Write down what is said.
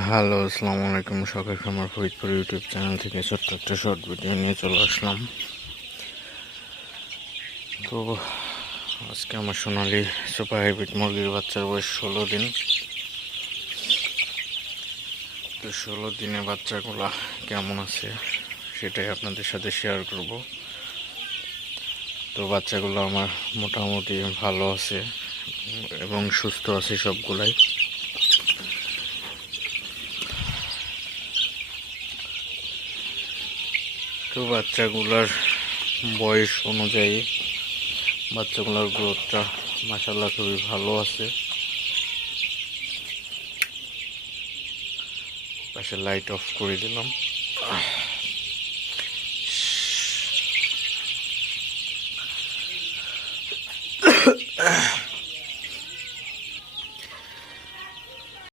Hello, আসসালামু আলাইকুম। শখের খামার ফরিদপুর ইউটিউব চ্যানেল থেকে ছোট্ট একটা শর্ট ভিডিও নিয়ে চলে আসলাম। তো আজকে আমার সোনালি সুপার হাইব্রিড মুরগির বাচ্চার বয়স 16 দিন। তো 16 দিনে বাচ্চাগুলো কেমন আছে সেটাই আপনাদের সাথে শেয়ার করব। তো বাচ্চাগুলো আমার মোটামুটি ভালো আছে এবং সুস্থ আছে সবগুলাই। তো বাচ্চাগুলার বয়স অনুযায়ী বাচ্চাগুলোর গ্রোথটা মাশাআল্লাহ খুবই ভালো আছে। পাশে লাইট অফ করে দিলাম।